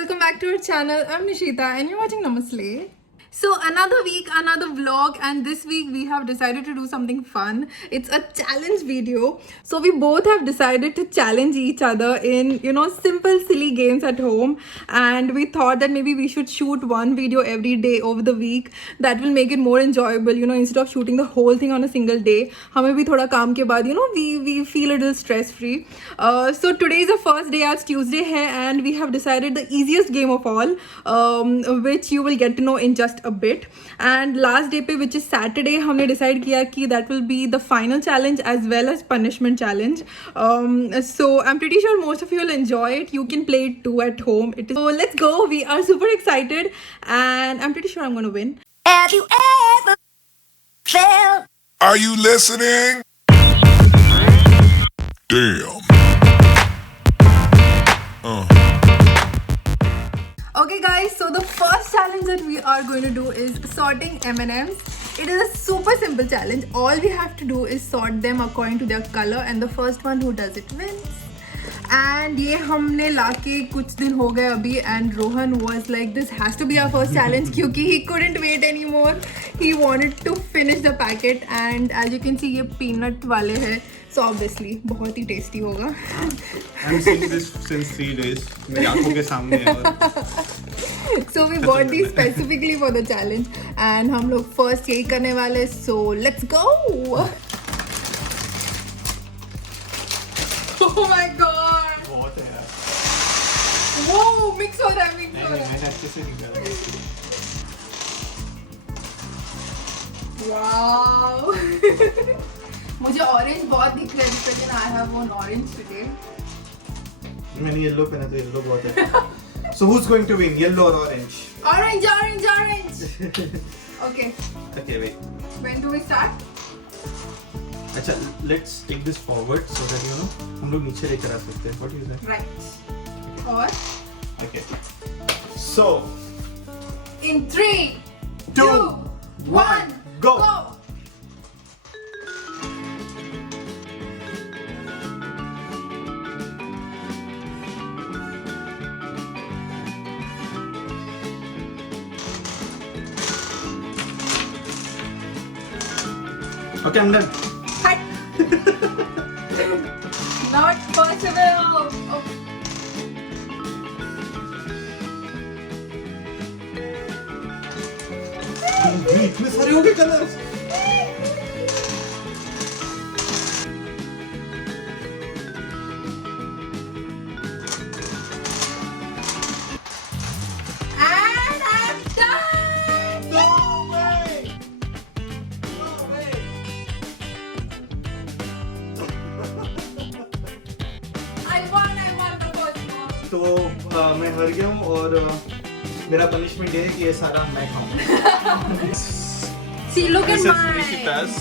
welcome back to our channel. I'm Nishita and you're watching Namaste. So another week, another vlog, and this week we have decided to do something fun. It's a challenge video. So we both have decided to challenge each other in, simple silly games at home, and we thought that maybe we should shoot one video every day over the week. That will make it more enjoyable, instead of shooting the whole thing on a single day. हमें भी थोड़ा काम के बाद, we feel a little stress free. So today is the first day, आज Tuesday है, and we have decided the easiest game of all, which you will get to know in just a bit. And last day पे, which is Saturday, हमने decide किया कि that will be the final challenge as well as punishment challenge. So I'm pretty sure most of you will enjoy it. You can play it too at home. So let's go. We are super excited, and I'm pretty sure I'm gonna win. Have you ever felt? Are you listening? Damn. Okay guys, so the first challenge that we are going to do is sorting M&Ms. It is a super simple challenge. All we have to do is sort them according to their color, and the first one who does it wins. And ये हमने लाके कुछ दिन हो गए अभी, and Rohan was like, this has to be our first challenge क्योंकि he couldn't wait anymore. He wanted to finish the packet, and as you can see ये peanut वाले हैं, so obviously बहुत ही tasty होगा. I'm seeing this since 3 days. मेरी आंखों के सामने है और So we bought these specifically for the challenge, and हम लोग first यही करने वाले. So let's go. Oh my god. बहुत है यार. Whoa, mix हो रहा है, mix हो रहा है. मैंने अच्छे से नहीं करा. Wow. मुझे orange बहुत दिख रहा है, लेकिन I have one orange today. मैंने येलो पहना तो येलो बहुत है. So who's going to win? Yellow or orange? Orange, orange, orange. Okay. Okay, wait. When do we start? अच्छा, let's take this forward so that हम लोग नीचे लेकर आ सकते हैं. What do you say? Right. और Okay. So in 3, 2, 1, go. Okay, I'm done. Cut. Not possible. Oh. इतने सारे हो गए colours. And I'm done. No way. I won the first one. तो मैं हार गया हूँ और मेरा पनिशमेंट ये है कि ये सारा मैं खाऊं. See, look at This is mine. Nishita's.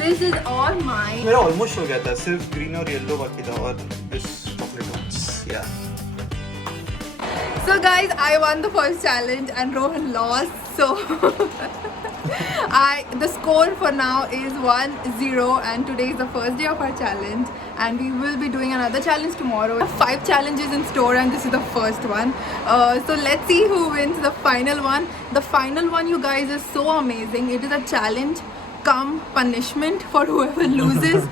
This is all mine. मेरा ऑलमोस्ट हो गया था. सिर्फ ग्रीन और येलो बाकी था और this chocolate ones. Yeah. So guys, I won the first challenge and Rohan lost. So the score for now is 1-0, and today is the first day of our challenge, and we will be doing another challenge tomorrow. 5 challenges in store, and this is the first one. So let's see who wins the final one. The final one, you guys, is so amazing. It is a challenge come punishment for whoever loses.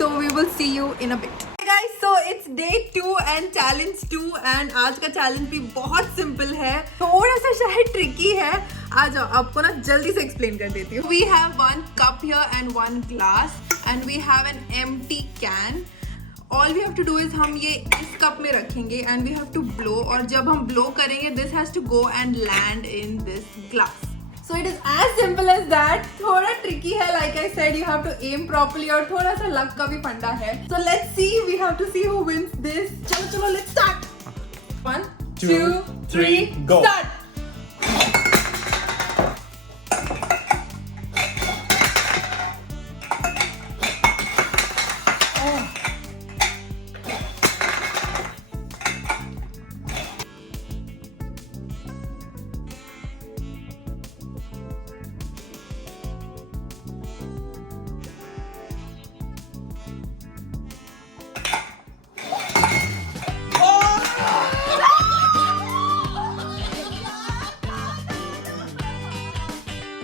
So we will see you in a bit. Hey guys, so it's day 2 and challenge 2, and आज का challenge भी बहुत simple है, थोड़ा सा शायद tricky है. आ जाओ, आपको ना जल्दी से explain कर देती हूँ. We have 1 cup here and 1 glass, and we have an empty can. All we have to do is हम ये इस कप में रखेंगे and we have to blow, और जब हम blow करेंगे this has to go and land in this glass. So it is as simple as that. थोड़ा tricky है, like I said, you have to aim properly, और थोड़ा सा luck का भी फंडा है. So let's see, we have to see who wins this. चलो चलो, let's start. 1, 2, 3, go. Start.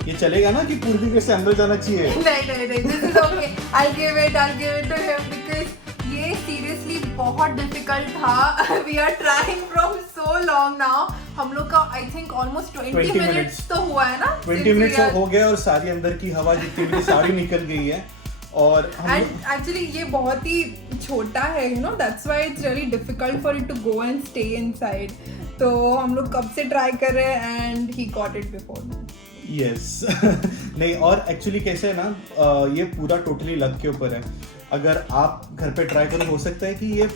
ये चलेगा ना कि पूरी तरीके से अंदर जाना चाहिए? नहीं, this is okay. I'll give it to him because ये seriously बहुत difficult था. We are trying from so long now. हम लोग का I think almost 20 minutes तो हुआ है ना? 20 मिनट्स हो गए और सारी अंदर की हवा जितनी भी सारी निकल गई है. और and actually ये बहुत ही छोटा है, you know, that's why it's really difficult for it to go and stay inside. तो हम लोग कब से ट्राई कर रहे हैं and he got it before. Yes नहीं, और एक्चुअली कैसे है ना, ये पूरा टोटली लक के ऊपर है. अगर आप घर पे ट्राई करो, हो सकता है कि ये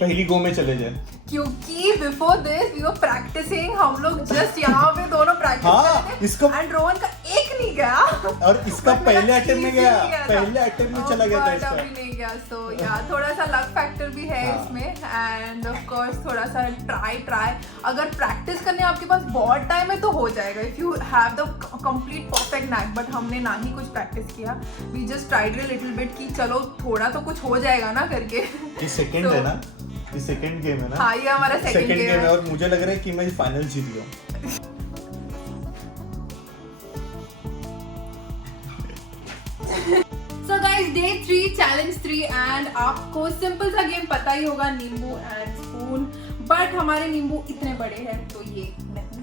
पहली गो में चले जाए. क्योंकि before this we were practising, हम लोग जस्ट यहाँ पे दोनों प्रैक्टिस कर रहे थे. इसको एंड रोहन का एक नहीं गया और इसका पहले अटेम्प्ट में गया, पहले अटेम्प्ट में चला गया था इसका. अभी नहीं गया. सो या थोड़ा सा लक फैक्टर भी है इसमें. एंड ऑफ कोर्स थोड़ा सा ट्राई अगर प्रैक्टिस करने आपके पास बहुत टाइम है तो हो जाएगा, if you have the complete perfect knack. But हमने ना ही कुछ प्रैक्टिस किया, we just tried a little bit कि चलो थोड़ा तो कुछ हो जाएगा ना करके. ये सेकंड है ना, ये सेकंड गेम है ना. हाँ, ये हमारा सेकंड गेम है और मुझे लग रहा है कि मैं फाइनल जीत गया. So guys, day 3 challenge 3 and आपको सिंपल सा गेम पता ही होगा, नींबू एंड स्पून. बट हमारे नींबू इतने बड़े हैं तो ये नहीं.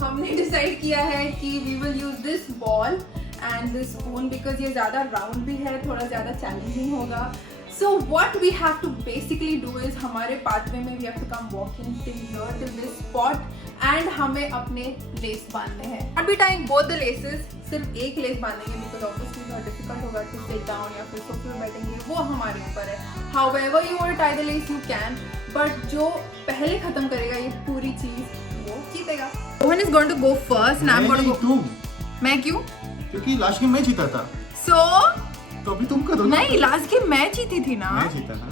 हमने डिसाइड किया है कि we will use this ball and this spoon because ये ज़्यादा राउंड भी है, थोड़ा ज़्यादा चैलेंजिंग होगा. So what we have to basically do is हमारे पाथवे में we have to come walking till this spot and हमें अपने लेस बांधने हैं. अभी टाइम both the laces, सिर्फ एक लेस बांधेंगे because obviously बहुत difficult होगा to sit down या फिर सोफे पे बैठेंगे, वो हमारे ऊपर है. However you want to tie the lace you can, but जो पहले खत्म करेगा ये पूरी चीज वो जीतेगा. Rohan is going to go first and I'm going to go. तुम. मैं क्यों? क्योंकि लास्ट गेम मैं जीता था. So तो अभी तुम करो ना. नहीं, लास्ट गेम मैं जीती थी ना. मैं जीता ना.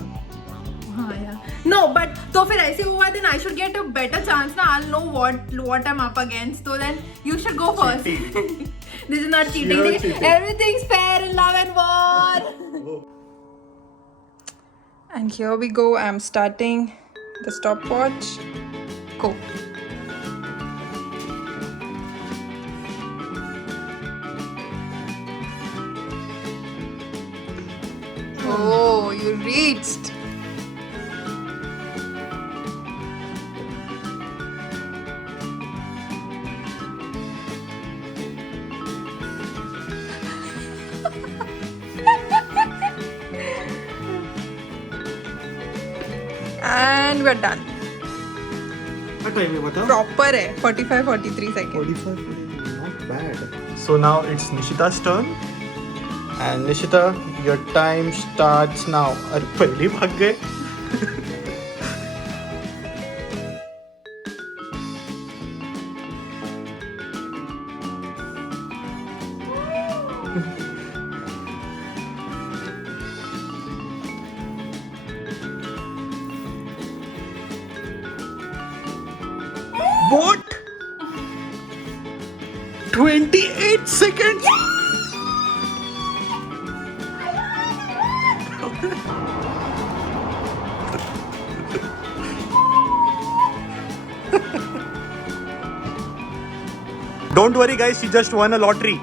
हाँ यार. No, but तो फिर ऐसे हुआ then I should get a better chance ना. I'll know what I'm up against. So then you should go first. This is not cheating. You're cheating. Everything's fair in love and war. And here we go. I'm starting the stopwatch. Go. Oh, you reached. And we're done. क्या time है बताओ? Proper है 45-43 seconds. 45, not bad. So now it's Nishita's turn. And Nishita, your time starts now. अरे पहले भाग गए. What? 28 seconds. Don't worry guys, she just won a lottery.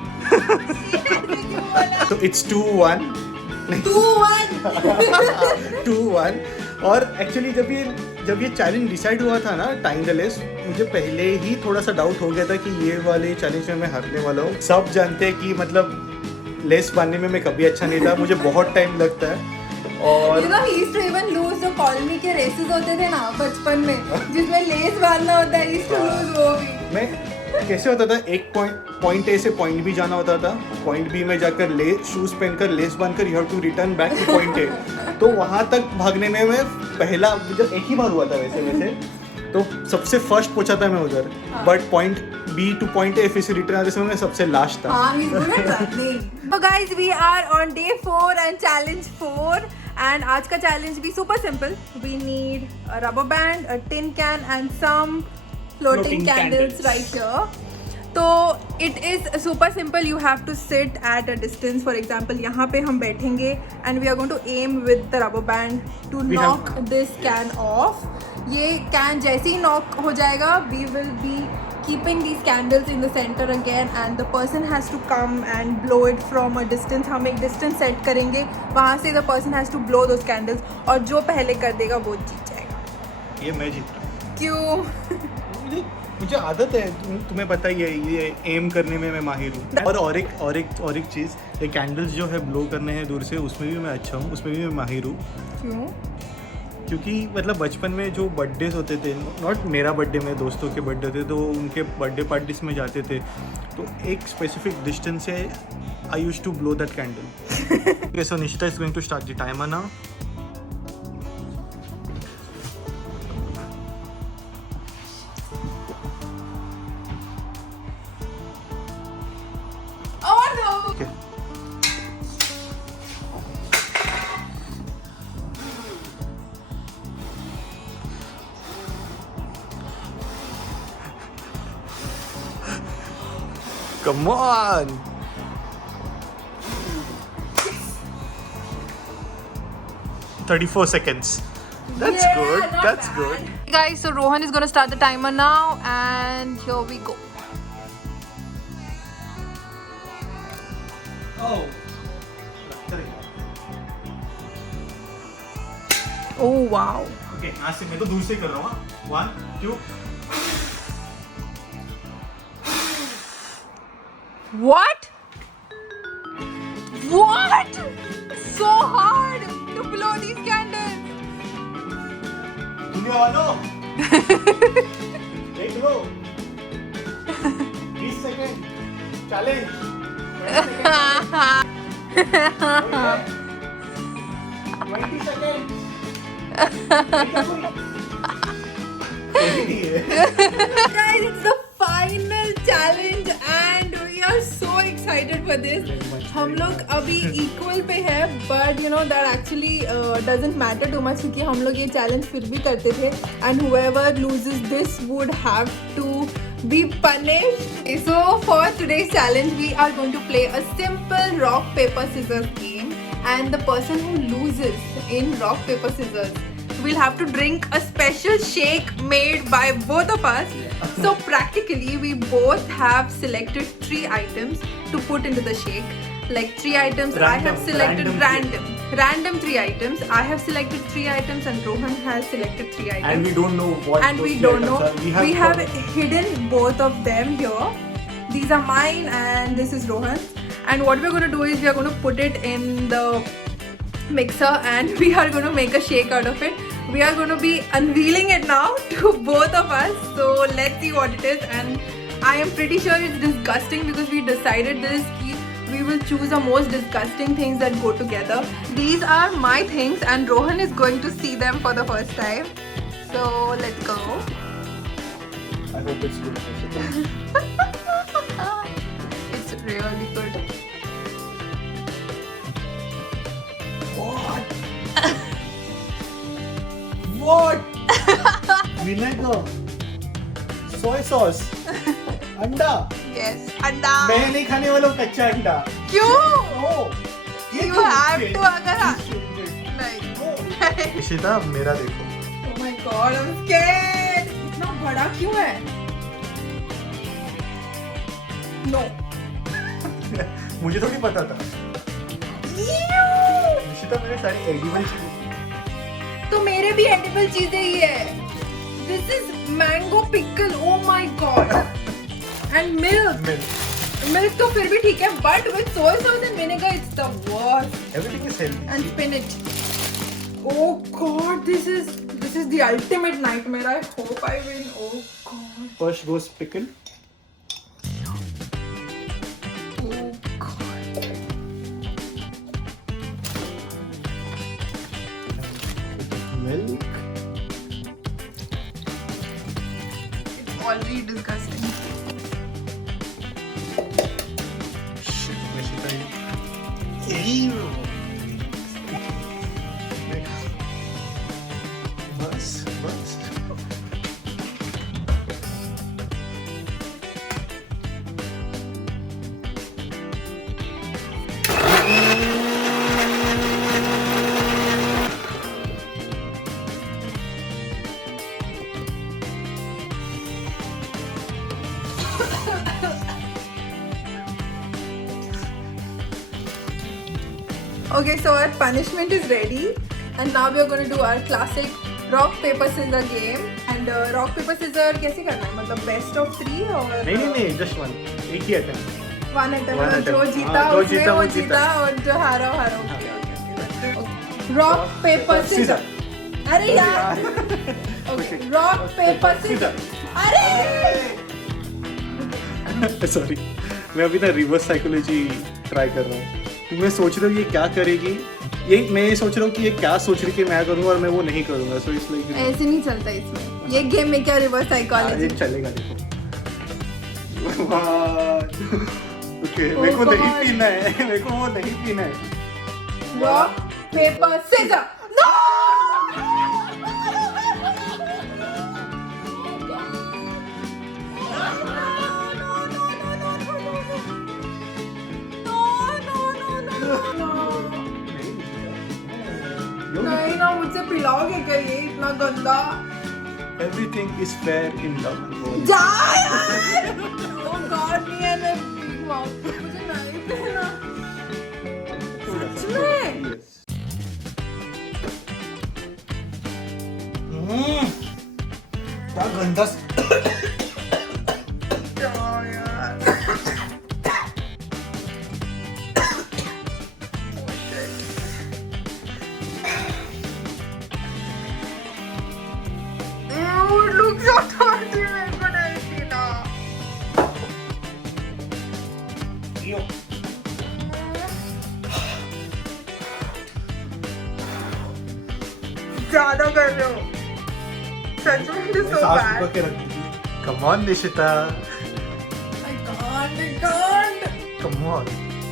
So it's 2-1. 2-1. और actually जब ये चैलेंज डिसाइड हुआ था ना, टाइम द लेस, मुझे पहले ही थोड़ा सा डाउट हो गया था कि ये वाले चैलेंज में मैं हारने वाला हूँ. सब जानते हैं कि मतलब लेस बांधने में मैं कभी अच्छा नहीं था, मुझे बहुत टाइम लगता है. और You know, he used to even lose जो कॉलोनी के रेसेस होते थे ना बचपन में, जिसमें लेस बांधना होता है, he used to lose वो भी. मैं कैसे होता था, एक पॉइंट ए से पॉइंट बी जाना होता था, पॉइंट बी में जाकर शूज पहनकर लेस बांधकर you have to return back to point A. तो वहाँ तक भागने में मैं पहला, जब एक ही बार हुआ था वैसे तो सबसे फर्स्ट पहुंचा था मैं उधर. But point B to point A फिर से रिटर्न आते समय मैं सबसे लास्ट था. he's good at running. So guys, we are on day 4 and challenge 4. And आज का challenge भी super simple. We need a rubber band, a tin can and some floating candles right here. तो it is super simple. You have to sit at a distance. For example, यहाँ पे हम बैठेंगे and we are going to aim with the rubber band to knock this can off. ये can जैसे ही knock हो जाएगा, we will be keeping these candles in the center again, and the person has to come and blow it from a distance. हम एक distance set करेंगे, वहाँ से the person has to blow those candles, और जो पहले कर देगा वो जीत जाएगा. ये मैं जीत रहा हूँ. क्यों? मुझे आदत है, तुम्हें पता ही है, ये एम करने में मैं माहिर हूँ. और एक चीज़, ये कैंडल्स जो है ब्लो करने हैं दूर से, उसमें भी मैं अच्छा हूँ, उसमें भी मैं माहिर हूँ. क्यों? क्योंकि मतलब बचपन में जो बर्थडेज होते थे, नॉट मेरा बर्थडे, मेरे दोस्तों के बर्थडे थे, तो उनके बर्थडे पार्टीज में जाते थे, तो एक स्पेसिफिक डिस्टेंस से I used to blow that candle. Okay, so Nishita is going to start the timer now. Oh no! Okay. Come on! Yes. 34 seconds. That's Yeah, good. not That's bad. good. Guys, so Rohan is gonna start the timer now, and here we go. Oh. Oh wow. Okay, आज से मैं तो दूर से कर रहा हूँ. 1, 2. What? What? So hard to blow these candles. दुनिया वालों, देख लो. 20 second challenge. 20 second. Guys, it's the final challenge and we are so excited for this. हम लोग अभी equal पे है, but you know that actually doesn't matter too much क्योंकि हम लोग ये challenge फिर भी करते थे, and whoever loses this would have to be punished. So for today's challenge, we are going to play a simple rock paper scissors game, and the person who loses in rock paper scissors will have to drink a special shake made by both of us. So practically we both have selected 3 items to put into the shake. Like 3 items. I have selected random 3 items. I have selected 3 items and Rohan has selected 3 items. And we don't know what. And those we 3 don't know. items are. We have hidden both of them here. These are mine and this is Rohan's. And what we're going to do is we are going to put it in the mixer and we are going to make a shake out of it. We are going to be unveiling it now to both of us. So let's see what it is. And I am pretty sure it's disgusting because we decided this. We will choose the most disgusting things that go together. These are my things and Rohan is going to see them for the first time. So let's go. I hope it's good. It's really good. What? What? Vinegar. Soy sauce. अंडा. Yes, anda. मैं नहीं खाने वाला हूँ कच्चा अंडा. क्यों? Oh, You have to अगर नहीं. इशिता मेरा देखो. Oh my God, I'm scared. इतना बड़ा क्यों है? No. मुझे थोड़ी पता था. Ew. इशिता मेरे सारी एडिबल चीजें. तो मेरे भी edible चीजें ही है. This is mango pickle. Oh my God. And milk. Milk तो फिर भी ठीक है, but with soy sauce and vinegar, it's the worst. Everything is healthy. And spinach. Oh God, this is the ultimate nightmare. I hope I win. Oh God. First goes pickle. Oh God. Milk. It's already disgusting. बस. Okay, so our punishment is ready, and now we are going to do our classic rock paper scissor game. And rock paper scissor कैसे करना है? मतलब best of 3 और नहीं just one, एक ही attempt. one attempt. One मतलब जो attempt. जीता हाँ, जो उसमें जीता वो वो जीता जीता. और जो हारा वो हारा. Okay. Rock paper scissor. अरे यार. Okay. Rock paper scissor. अरे. सॉरी, मैं अभी ना रिवर्स साइकोलॉजी ट्राई कर रहा हूँ. मैं सोच रहा हूँ ये क्या करेगी, मैं ये सोच रहा हूँ कि ये क्या सोच रही कि मैं करूँगा और मैं वो नहीं करूँगा. सो इसलिए ऐसे नहीं चलता इसमें. ये गेम में क्या रिवर्स साइकोलॉजी? ये चलेगा. देखो ओके, Oh मेरे को नहीं God. पीना है, मेरे को वो नहीं पीना है. Rock paper scissor. No. नहीं ना, मुझसे पिलाओगे क्या ये इतना गंदा? Everything is fair in love. जा यार! Oh God, नहीं है ना big mouth. मुझे नहीं पीना. सच में? क्या गंदा. Ew, it looks so dirty. मेरे को नहीं पीना. ज़्यादा कर रहे हो. सच में it is so bad. Come on Nishita, I can't.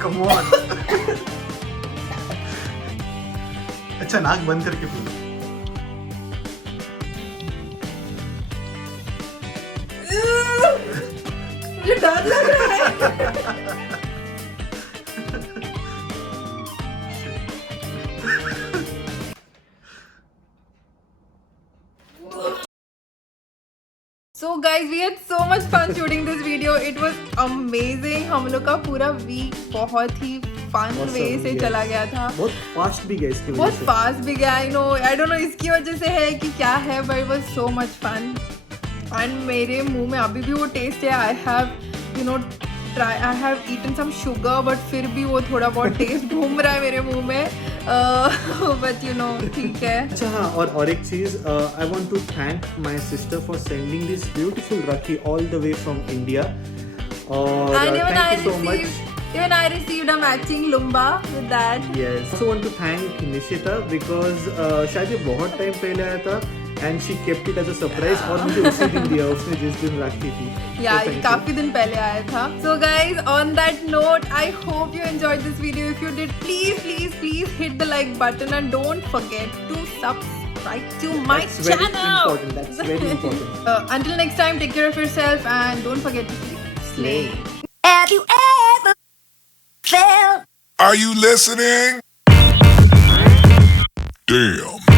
come on. अच्छा, नाक बंद करके पी. मुझे डर लग रहा है. So guys, we had so much fun shooting this video. It was amazing. हम लोग का पूरा वीक बहुत ही fun Awesome, way से yes. चला गया था. बहुत फास्ट भी गया इसकी वजह बहुत से. फास्ट भी गया. I don't know इसकी वजह से है कि क्या है, but it was so much fun. And मेरे मुंह में अभी भी वो टेस्ट है. I have eaten some sugar, but फिर भी वो थोड़ा बहुत टेस्ट घूम रहा है मेरे मुंह में. But ठीक है. अच्छा हाँ, और एक चीज, I want to thank my sister for sending this beautiful rakhi all the way from India. और And thank you so much. even I received a matching lumba with that. Yes. Also want to thank Nishita because शायद ये बहुत time पहले आया था and she kept it as a surprise और मुझे उसी दिन दिया उसने जिस दिन राखी थी. Yeah, So thank you. काफी दिन पहले आया था. So guys, on that note, I hope you enjoyed this video. If you did, please hit the like button and don't forget to subscribe to my That's very channel. important. That's very important. Until next time, take care of yourself and don't forget to keep slaying. Have you ever felt? Are you listening? Damn.